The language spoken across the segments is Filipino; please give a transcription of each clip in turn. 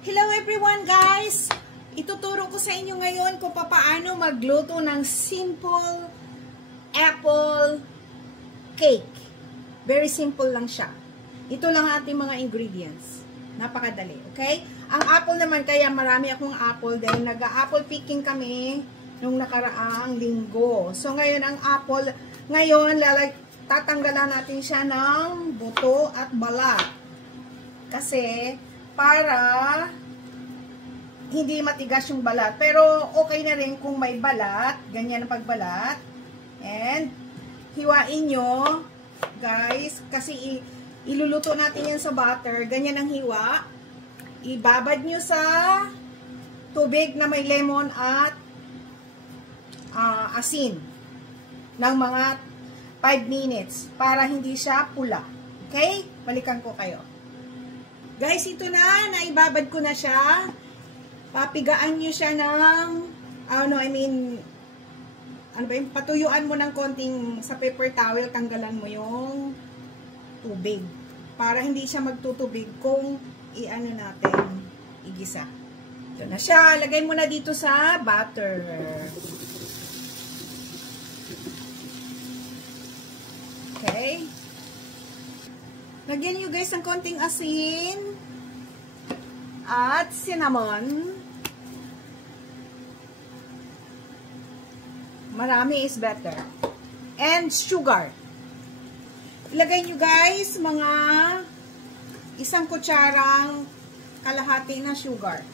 Hello everyone guys! Ituturo ko sa inyo ngayon kung paano magluto ng simple apple cake. Very simple lang siya. Ito lang ating mga ingredients. Napakadali, okay? Ang apple naman, kaya marami akong apple dahil nag-apple picking kami nung nakaraang linggo. So ngayon ang apple, tatanggalan natin siya ng buto at balat. Kasi para hindi matigas yung balat. Pero okay na rin kung may balat. Ganyan ang pagbalat. And hiwain nyo, guys. Kasi iluluto natin yan sa butter. Ganyan ang hiwa. Ibabad nyo sa tubig na may lemon at asin ng mga 5 minutes para hindi siya pula. Okay? Balikan ko kayo. Guys, ito na. Naibabad ko na siya. Papigaan nyo siya ng, patuyuan mo ng konting sa paper towel, tanggalan mo yung tubig. Para hindi siya magtutubig kung natin, igisa. Ito na siya. Lagay mo na dito sa butter. Okay. Lagyan nyo guys ng konting asin at cinnamon. Marami is better. And sugar. Ilagay nyo guys mga 1 kutsarang kalahati na sugar.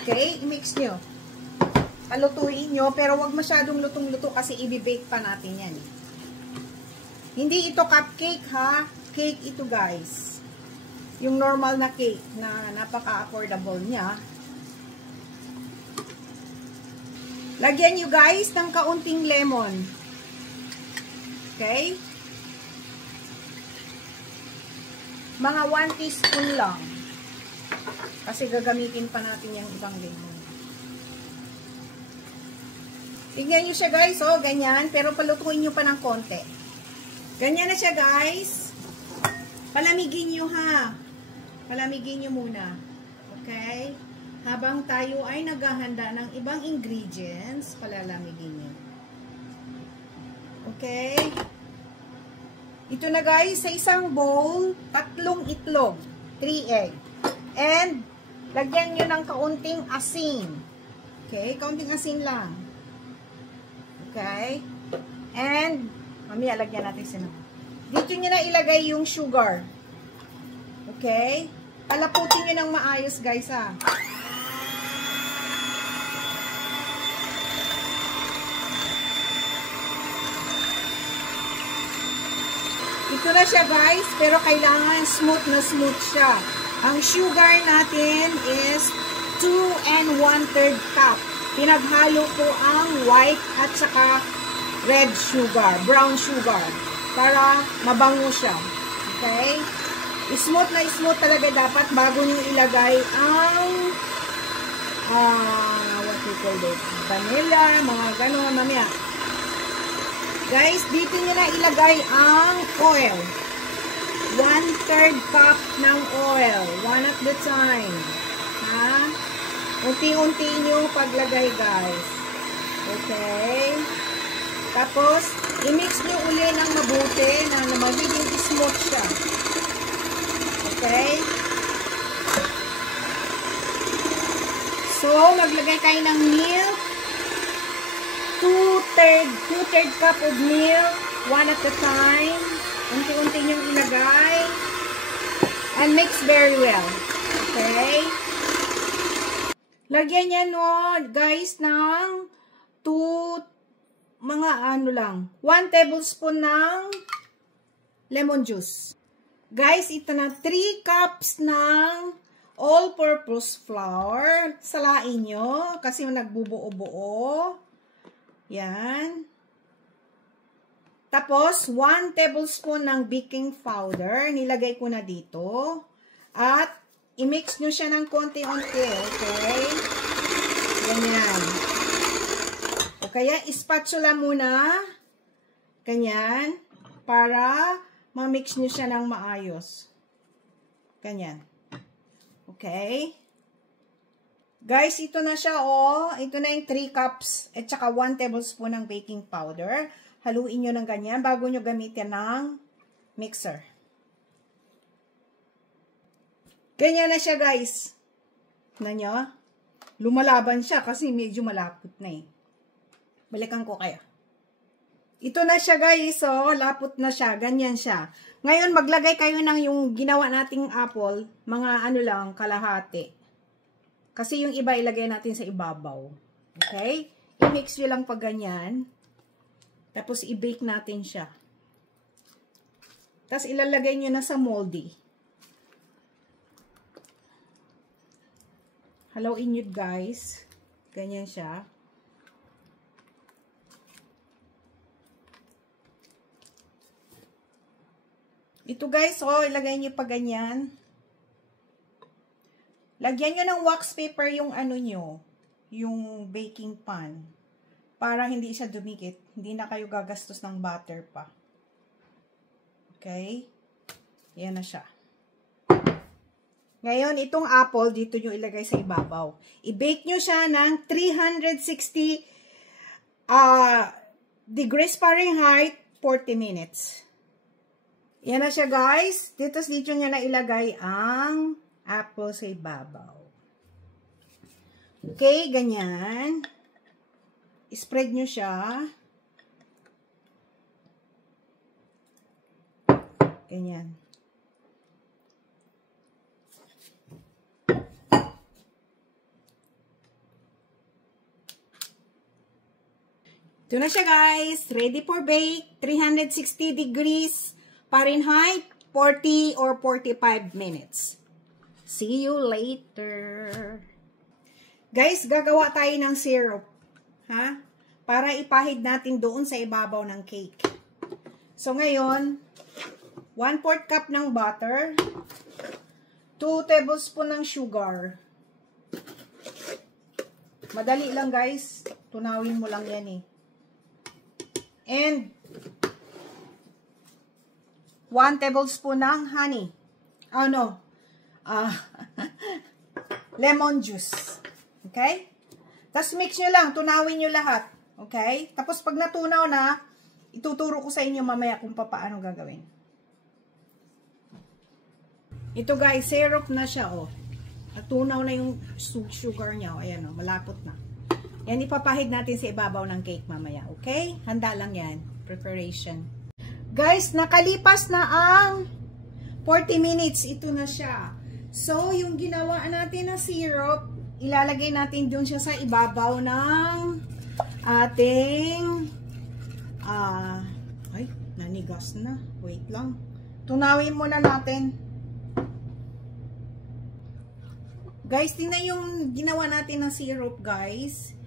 Okay? I-mix nyo. Palutuin nyo, pero wag masyadong lutong-luto kasi i-bake pa natin yan. Hindi ito cupcake ha. Cake ito guys. Yung normal na cake na napaka-affordable niya. Lagyan nyo guys ng kaunting lemon. Okay? Mga 1 teaspoon lang. Kasi gagamitin pa natin yung ibang lemon. Tignan nyo siya guys. Oh, ganyan. Pero palutuin nyo pa ng konti. Ganyan na siya guys. Palamigin nyo ha. Palamigin nyo muna. Okay? Habang tayo ay naghahanda ng ibang ingredients, palalamigin nyo. Okay? Ito na guys, sa isang bowl, 3 itlog. 3 egg. And, lagyan nyo ng kaunting asin. Okay? Kaunting asin lang. Okay? And, mamaya lagyan natin sinama. Dito nyo na ilagay yung sugar. Okay? Palaputin nyo ng maayos, guys, ha. Ito na siya, guys. Pero kailangan smooth na smooth siya. Ang sugar natin is 2 1/3 cup. Pinaghalo ko ang white at saka red sugar, brown sugar. Para mabango siya. Okay? Smooth na smooth talaga dapat bago nyo ilagay ang what we call it? Vanilla, mga ganon, mamaya. Guys, dito nyo na ilagay ang oil. 1/3 cup ng oil. 1 at the time. Ha? Unti-unti nyo paglagay, guys. Okay? Tapos, i-mix nyo uli ng mabuti na magiging smooth siya. Okay? So, maglagay kayo ng milk. 2/3 cup of milk. 1 at a time. Unti-unti nyo ilagay. And mix very well. Okay? Lagyan niya guys, ng 1 tablespoon ng lemon juice. Guys, ito na 3 cups ng all-purpose flour. Salain nyo kasi nagbubuo-buo. Yan. Tapos, 1 tablespoon ng baking powder. Nilagay ko na dito. At, i-mix nyo siya ng konti-unti. Okay? Ganyan. O kaya, spatula muna. Ganyan. Para ma-mix nyo siya ng maayos. Ganyan. Okay? Guys, ito na siya, oh. Ito na yung 3 cups at saka 1 tablespoon ng baking powder. Haluin nyo ng ganyan bago nyo gamitin ng mixer. Ganyan na siya, guys. Tignan nyo. Lumalaban siya kasi medyo malapot na eh. Balikan ko kaya. Ito na siya, guys. So, lapot na siya. Ganyan siya. Ngayon, maglagay kayo ng yung ginawa nating apple. Mga ano lang, kalahati. Kasi yung iba ilagay natin sa ibabaw. Okay? I-mix nyo lang pag ganyan. Tapos, i-bake natin siya. Tapos, ilalagay nyo na sa moldy. Haluin nyo, guys. Ganyan siya. Ito, guys, oh, ilagay nyo pa ganyan. Lagyan nyo ng wax paper yung ano nyo, yung baking pan. Para hindi siya dumikit. Hindi na kayo gagastos ng butter pa. Okay? Yan na siya. Ngayon, itong apple, dito nyo ilagay sa ibabaw. I-bake nyo siya ng 360 degrees Fahrenheit, 40 minutes. Yan na siya, guys. Dito nyo na ilagay ang apple sa ibabaw. Okay, ganyan. I-spread nyo siya. Ganyan. Ito na siya, guys. Ready for bake. 360 degrees Fahrenheit, 40 or 45 minutes. See you later. Guys, gagawa tayo ng syrup. Ha? Para ipahid natin doon sa ibabaw ng cake. So, ngayon, 1/4 cup ng butter, 2 tablespoon ng sugar. Madali lang, guys. Tunawin mo lang yan eh. And 1 tablespoon ng honey. Oh no. Lemon juice. Okay? Tapos mix nyo lang. Tunawin nyo lahat. Okay? Tapos pag natunaw na, ituturo ko sa inyo mamaya kung paano gagawin. Ito, guys, syrup na siya, oh. Natunaw na yung sugar niya, oh. Ayan, oh, malapot na. Yan, ipapahid natin sa ibabaw ng cake mamaya. Okay? Handa lang yan. Preparation. Guys, nakalipas na ang 40 minutes. Ito na siya. So, yung ginawa natin na syrup, ilalagay natin dun siya sa ibabaw ng ating ay, nanigas na. Wait lang. Tunawin muna natin. Guys, tingnan yung ginawa natin na syrup, guys.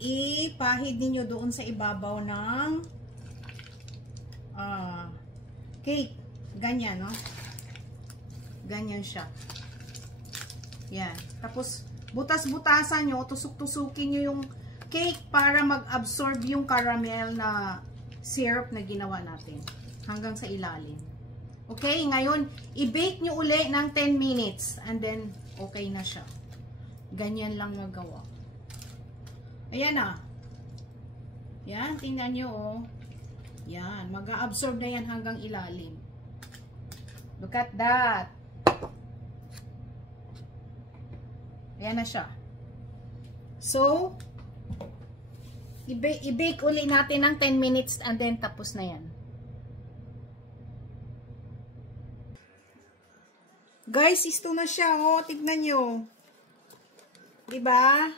Ipahid niyo doon sa ibabaw ng cake. Ganyan, no? Ganyan siya. Yan. Tapos, butas-butasan nyo, tusuk-tusukin nyo yung cake para mag-absorb yung caramel na syrup na ginawa natin. Hanggang sa ilalim. Okay? Ngayon, i-bake nyo uli ng 10 minutes. And then, okay na siya. Ganyan lang magawa. Ayan na. Yan, tingnan nyo, oh. Yan, mag-a-absorb na yan hanggang ilalim. Look at that. Ayan na siya. So, i-bake uli natin ng 10 minutes and then tapos na yan. Guys, ito na siya, oh. Tignan nyo. Diba?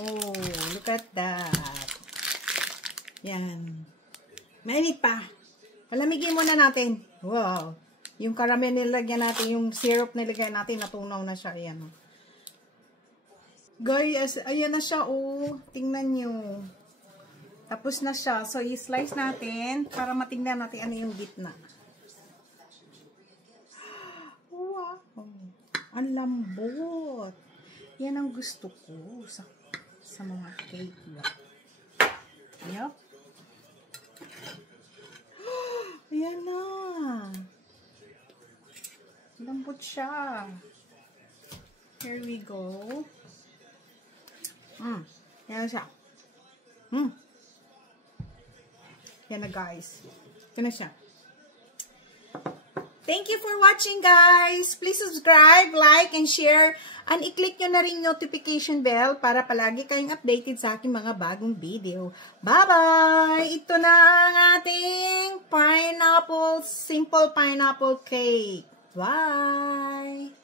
Oh, look at that. Yan. Mainit pa. Palamigin muna natin. Wow. Yung caramel nilagyan natin, yung syrup nilagay natin, natunaw na siya. Ayan. Guys, ayan na siya, oh. Tingnan nyo. Tapos na siya. So, i-slice natin para matingnan natin ano yung gitna. Wow. Ang lambot. Yan ang gusto ko sa mga cake. Yup. Ayan na. Lambot siya. Here we go. Yan siya. Yan na guys. Yan na siya. Thank you for watching guys. Please subscribe, like, and share. And i-click nyo na rin notification bell para palagi kayong updated sa aking mga bagong video. Bye-bye! Ito na ang ating simple pineapple cake. Bye!